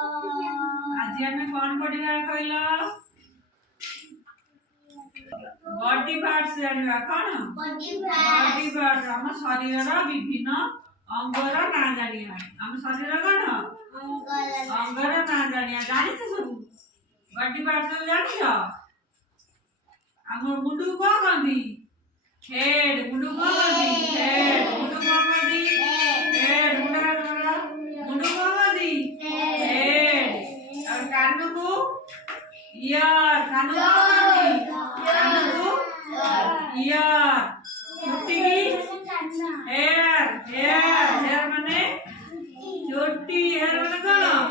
आज आम कौन पढ़ा कहल बॉडी पार्ट्स जानिबा कौन बॉडी पार्ट्स हम शरीर विभिन्न अंगर ना जानिया हम शरीर कौन अंगर ना जानिया जानि छ सब बॉडी पार्ट्स जानि छ हम मुंडू को कहंदी हेड मुंडू को कहंदी हेड मुंडू को कहंदी हेड मुंडू को कहंदी हेड और कान को ईयर कान को कहंदी ईयर चुट्टी हेयर माने चुट्टी हेयर माने कौन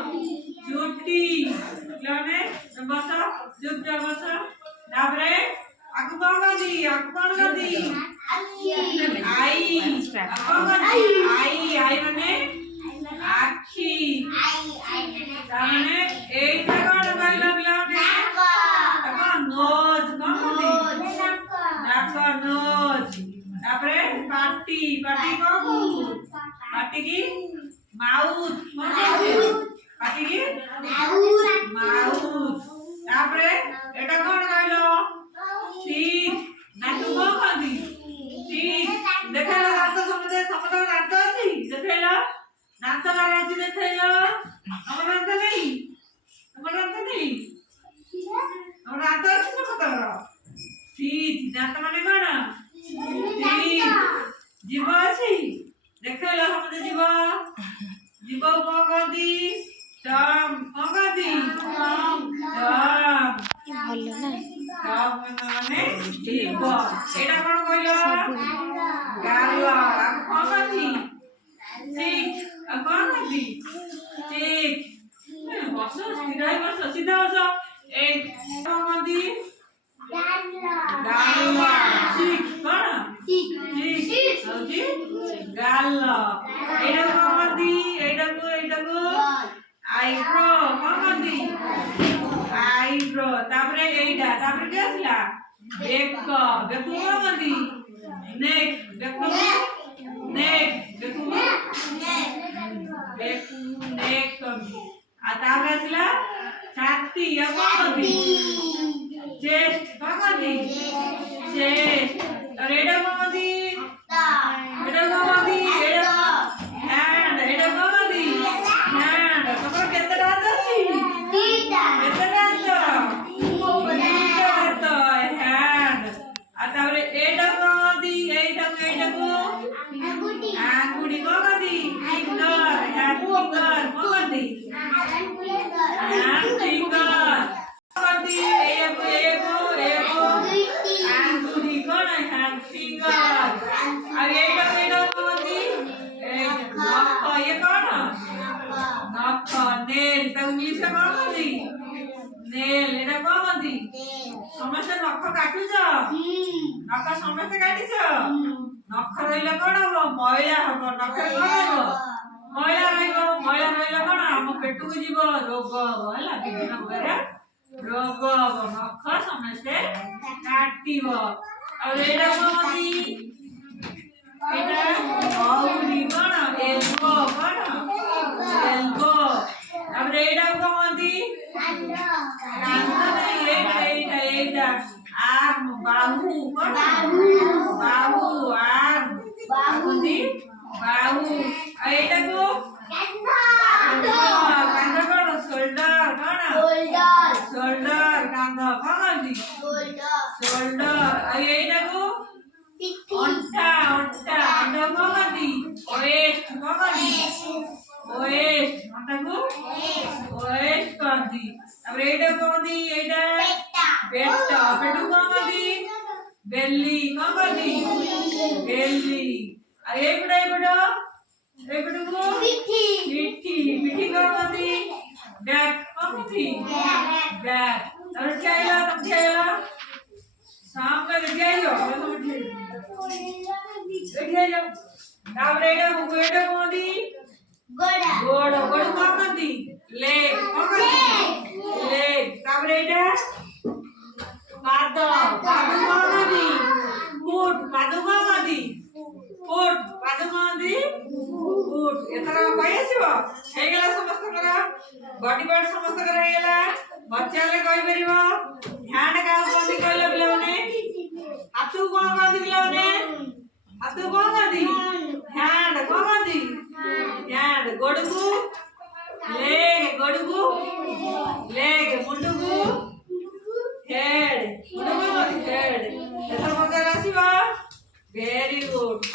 चुट्टी माने बस चुप जा बस तापरे आकु कौन करदी आई कौन करदी आई माने आखी ताने एटा कौन कहला बिलाने कौन नोज कौन करदी नाक नोज तापरे पाटी पाटी की माउथ पाटी की माउथ तापरे एटा कौन कहलो टीथ नाटू को कहंदी टीथ देखैला दांत समस्त दांत अछि देखैला दांत मार अछि देखैला हमर दांत नहीं हमर दांत अछि समस्त टीथ दांत माने कोन टीथ जीव अछि देखैला समस्त जीव को कहंदी टम को कहंदी टम भलो ना माने जीव एटा कोन कहलो गाल कोन कहंदी ठीक कोन कहंदी ठीक बस स्थिर है बस सीधा बस ए कोन कहंदी गाल ठीक कोन ठीक हौजी गाल एटा कोन कहंदी एटा को आईब्रो कोन कहंदी आईब्रो तापरे एटा तापरे के आसला बेक बेकु कोन कहंदी नेक बेकु बेकु नेक कहंदी आ तापरे आसला छाती या कोन कहंदी चेस्ट कोन कहंदी चेस्ट और एटा कोन कहंदी एटा कोन कहंदी एटा हैंड एटा कोन कहंदी हैंड तोर केते दांत अछि केते दांत तो हैंड आ तापरे एटा कोन कहंदी एटा को आंगुठी कोन कहंदी फिंगर हैंड फिंगर कोन कहंदी हैंड फिंगर कहंदी एगो आंगुठी कोन हैंड फिंगर आ एटा कहंदी नख ये कोन नख नेल त इंग्लिश में कोन कहंदी नेल एटा कोन कहंदी समस्त नख काटुछ नख समस्त काटिछ नख रहिला कोन हो मैला हो नख कोन हो मैला रहिला कोन हम पेट को जीव रोग होला विभिन्न प्रकार रोग नख समस्त काटिबो और एटा कोन कहंदी एटा औरी कोन एल्बो अब एटा कोन कहंदी कांदा एटा आर्म बाहु कोन बाहु आर्म कहंदी बाहु एटा को कांदा कोन शोल्डर कांदा कोन कहंदी शोल्डर एटा को अंटा अंटा को कहंदी वेस्ट को कहंदी वेस्ट अंटा को वेस्ट कहंदी अब एटा कहंदी एटा पेट पेटु को कहंदी बेली को कहंदी बेली आ एपटा को पिठी को कहंदी बैक को कहंदी बैक और क्या सामने देखियो तापरे एटा कहंदी गोड़ को कहंदी लेग को कहंदी लेग तापरे एटा पाद को कहंदी फुट पाद को कहंदी फुट पाद को कहंदी फुट एतरा कहि आसीबो हे गेला समस्त करा बॉडी पार्ट समस्त कर हेला बच्चा ले कहि परिबो हैंड का कोन कहले बिलाउने हाथू कोन कहति बिलाउने हाथू कोन कहति हैंड कोन कहति हैंड गोडगु लेग मुंडगु हेड मुंडगु हेड एथर मजा आसीबा वेरी गुड